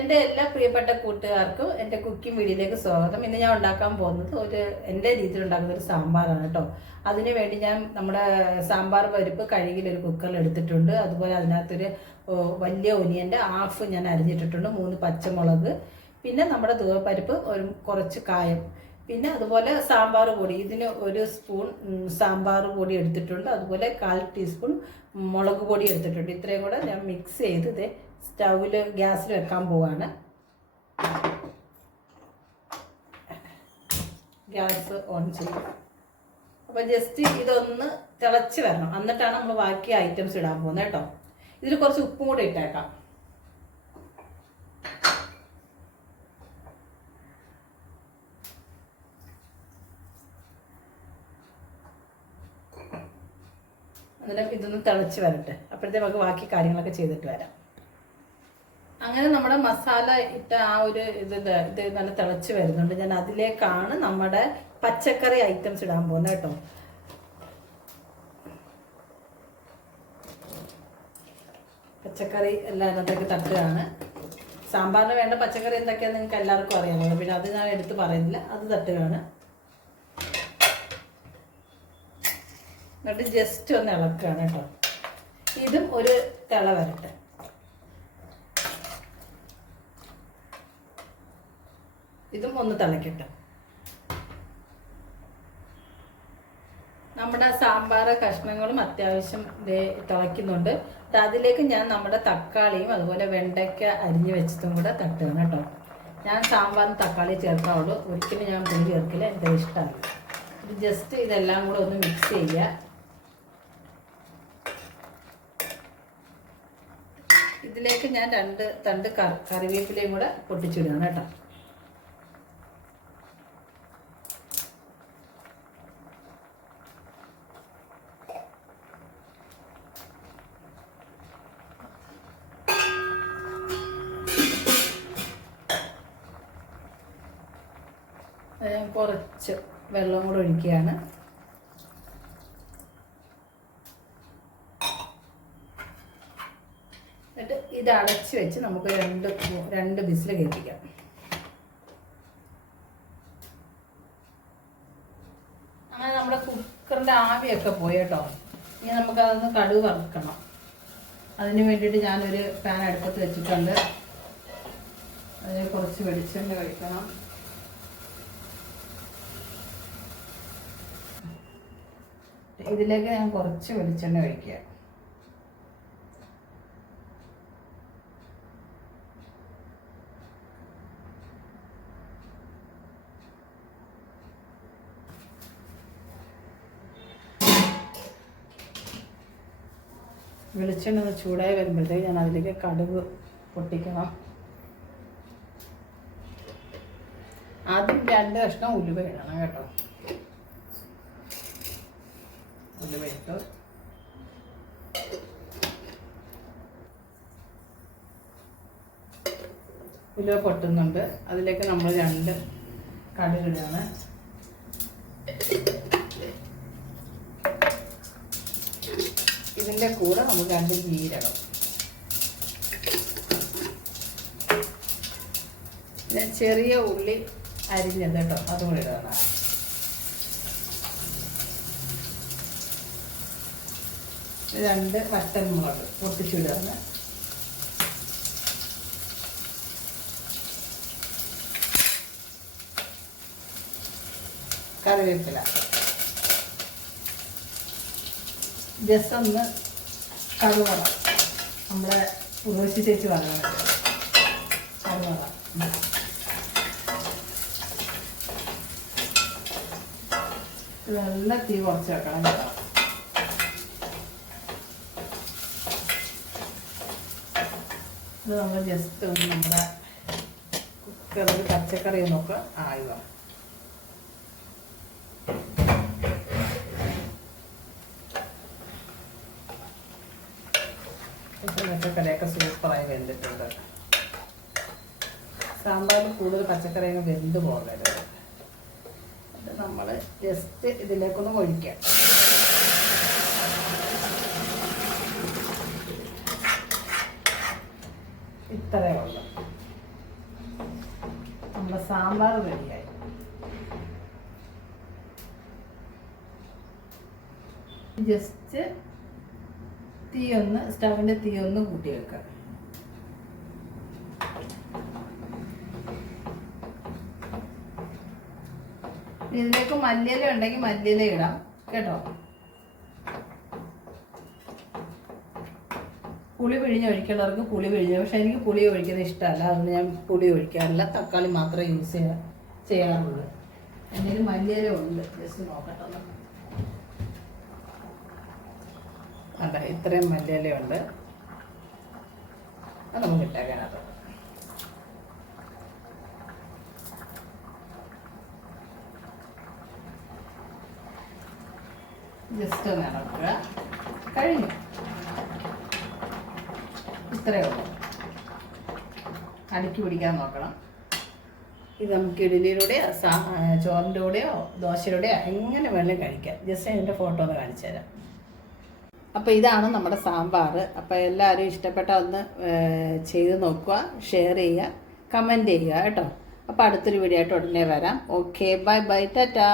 എന്റെ എല്ലാ പ്രിയപ്പെട്ട കൂട്ടുകാർക്കും എന്റെ കുക്കിംഗ് വീഡിയോയിലേക്ക് സ്വാഗതം. ഇന്ന് ഞാൻ ഉണ്ടാക്കാൻ പോകുന്നത് ഒരു എന്റെ രീതിയിൽ ഉണ്ടാക്കുന്ന ഒരു സാമ്പാറാണ് കേട്ടോ. അതിന് വേണ്ടി ഞാൻ നമ്മുടെ സാമ്പാർ പരിപ്പ് കഴുകിൽ ഒരു കുക്കറിൽ എടുത്തിട്ടുണ്ട്. അതുപോലെ അതിനകത്തൊരു വലിയ ഒനിയന്റെ ഹാഫ് ഞാൻ അരിഞ്ഞിട്ടിട്ടുണ്ട്. മൂന്ന് പച്ചമുളക് പിന്നെ നമ്മുടെ പരിപ്പ് ഒരു കുറച്ച് കായം പിന്നെ അതുപോലെ സാമ്പാർ പൊടി. ഇതിന് ഒരു സ്പൂൺ സാമ്പാർ പൊടി എടുത്തിട്ടുണ്ട്. അതുപോലെ കാൽ ടീസ്പൂൺ മുളക് പൊടി എടുത്തിട്ടുണ്ട്. ഇത്രയും കൂടെ ഞാൻ മിക്സ് ചെയ്ത് ഇത് സ്റ്റൗവിൽ ഗ്യാസിൽ വെക്കാൻ പോവാണ്. ഗ്യാസ് ഓൺ ചെയ്യും. അപ്പോൾ ജസ്റ്റ് ഇതൊന്ന് തിളച്ച് വരണം. എന്നിട്ടാണ് നമ്മൾ ബാക്കി ഐറ്റംസ് ഇടാൻ പോകുന്നത് കേട്ടോ. ഇതിൽ കുറച്ച് ഉപ്പും കൂടെ ഇട്ടേക്കാം. എന്നിട്ട് ഇതൊന്ന് തിളച്ച് വരട്ടെ. അപ്പോഴത്തെ നമുക്ക് ബാക്കി കാര്യങ്ങളൊക്കെ ചെയ്തിട്ട് വരാം. അങ്ങനെ നമ്മുടെ മസാല ഇട്ട ആ ഒരു ഇത് ഇത് നല്ല തിളച്ച് വരുന്നുണ്ട്. ഞാൻ അതിലേക്കാണ് നമ്മുടെ പച്ചക്കറി ഐറ്റംസ് ഇടാൻ പോകുന്നത് കേട്ടോ. പച്ചക്കറി എല്ലാം അതിനകത്തേക്ക് തട്ടുകയാണ്. സാമ്പാറിന് വേണ്ട പച്ചക്കറി എന്തൊക്കെയാന്ന് നിങ്ങൾക്ക് എല്ലാവർക്കും അറിയാമല്ലോ. പിന്നെ അത് ഞാൻ എടുത്ത് പറയുന്നില്ല. അത് തട്ടുകയാണ്. എന്നിട്ട് ജസ്റ്റ് ഒന്ന് ഇളക്കുകയാണ് കേട്ടോ. ഇതും ഒരു തിള വരട്ടെ. ഇതും ഒന്ന് തിളക്കട്ടെ. നമ്മുടെ സാമ്പാർ കഷ്ണങ്ങളും അത്യാവശ്യം തിളയ്ക്കുന്നുണ്ട്. അതിലേക്ക് ഞാൻ നമ്മുടെ തക്കാളിയും അതുപോലെ വെണ്ടയ്ക്ക അരിഞ്ഞു വെച്ചതും കൂടെ തട്ടുകയാണ് കേട്ടോ. ഞാൻ സാമ്പാറിന് തക്കാളി ചേർക്കാവുള്ളൂ ഒരിക്കലും ഞാൻ പുളി ചേർക്കില്ല. എന്റെ ഇഷ്ടമാണ് ഇത് ജസ്റ്റ് ഇതെല്ലാം കൂടെ ഒന്ന് മിക്സ് ചെയ്യുക. ഇതിലേക്ക് ഞാൻ രണ്ട് തണ്ട് കറിവേപ്പിലയും കൂടെ പൊട്ടിച്ചിടുകയാണ് കേട്ടോ. ഞാൻ കുറച്ച് വെള്ളം കൂടെ ഒഴിക്കുകയാണ്. എന്നിട്ട് ഇത് അടച്ച് വെച്ച് നമുക്ക് രണ്ട് രണ്ട് ബിസിൽ കയറ്റിക്കാം അങ്ങനെ നമ്മുടെ കുക്കറിന്റെ ആവിയൊക്കെ പോയി കേട്ടോ. ഇനി നമുക്കതൊന്ന് കടുവ് വറുക്കണം. അതിന് വേണ്ടിയിട്ട് ഞാനൊരു പാൻ അടുപ്പത്ത് വെച്ചിട്ടുണ്ട്. അതിന് കുറച്ച് വെളിച്ചെണ്ണ കഴിക്കണം ഇതിലേക്ക് ഞാൻ കുറച്ച് വെളിച്ചെണ്ണ ഒഴിക്കുക. വെളിച്ചെണ്ണ ഒന്ന് ചൂടായി വരുമ്പോഴത്തേക്ക് ഞാൻ അതിലേക്ക് കടുക് പൊട്ടിക്കണം. ആദ്യം രണ്ട് കഷ്ണം ഉലുവ ഇടണം കേട്ടോ. ഉലുവ ഇട്ടു ഉലുവ പൊട്ടുന്നുണ്ട്. അതിലേക്ക് നമ്മൾ രണ്ട് കടുകിടുകയാണ്. ഇതിന്റെ കൂടെ നമ്മൾ രണ്ട് ജീരകം. പിന്നെ ചെറിയ ഉള്ളി അരിഞ്ഞത് കേട്ടോ. അതും ഇടണം രണ്ട് വറ്റൻമുളക് പൊട്ടിച്ചിടുകയാണ് കറിവേപ്പില. ജസ്റ്റ് ഒന്ന് കറുവറ. നമ്മളെ ഉറവശി ചേച്ചി പറഞ്ഞത് കറുവറ. നല്ല തീ കുറച്ച് വെക്കണം കേട്ടോ. ഇത് നമ്മൾ ജസ്റ്റ് ഒന്ന് നമ്മുടെ കുക്കറിൽ പച്ചക്കറി നോക്കുക. ആയി പച്ചക്കറിയൊക്കെ സൂപ്പറായി വെന്തിട്ടുണ്ട്. സാമ്പാറിൽ കൂടുതൽ പച്ചക്കറി അങ്ങ് വെന്ത് പോകരുത്. നമ്മൾ ജസ്റ്റ് ഇതിലേക്കൊന്ന് ഒഴിക്കാം. ഇത്രയേ ഉള്ളൂ. നമ്മുടെ സാമ്പാർ റെഡിയായി. ജസ്റ്റ് തീ ഒന്ന് സ്റ്റവിന്റെ തീ ഒന്ന് കൂട്ടി വെക്കുക ഇതിലേക്ക് മല്ലിയില ഉണ്ടെങ്കിൽ മല്ലിയില ഇടാം. കേട്ടോ? പുളി പിഴിഞ്ഞ് ഒഴിക്കുന്നവർക്ക് പുളി പിഴിഞ്ഞ്. പക്ഷെ എനിക്ക് പുളി ഒഴിക്കുന്നത് ഇഷ്ടമല്ല. അതുകൊണ്ട് ഞാൻ പുളി ഒഴിക്കാറില്ല. തക്കാളി മാത്രമേ യൂസ് ചെയ്യാ ചെയ്യാറുള്ളൂ. എന്റെ മല്ലിയില ഉണ്ട്. ജസ്റ്റ് നോക്കട്ടെ. അതെ ഇത്രയും മല്ലിയില ഉണ്ട് അത് നമുക്ക് ഇട്ടേക്കാനത് ജസ്റ്റ് ഒന്ന് കഴിഞ്ഞു. ഇത്രയേ ഉള്ളൂ. അടുക്കി പിടിക്കാൻ നോക്കണം. ഇത് നമുക്ക് ഇഡലിയിലൂടെയോ സാ ചോറിന്റെ കൂടെയോ ദോശയുടെയോ എങ്ങനെ വേണമെങ്കിലും കഴിക്കാം. ജസ്റ്റ് അതിന്റെ ഫോട്ടോ ഒന്ന് കാണിച്ചു തരാം. അപ്പോൾ ഇതാണ് നമ്മുടെ സാമ്പാർ. അപ്പോൾ എല്ലാവരും ഇഷ്ടപ്പെട്ട ഒന്ന് ചെയ്ത് നോക്കുക ഷെയർ ചെയ്യുക കമന്റ് ചെയ്യുക കേട്ടോ. അപ്പോൾ അടുത്തൊരു വീഡിയോ ആയിട്ട് ഉടനെ വരാം. Okay bye bye Tata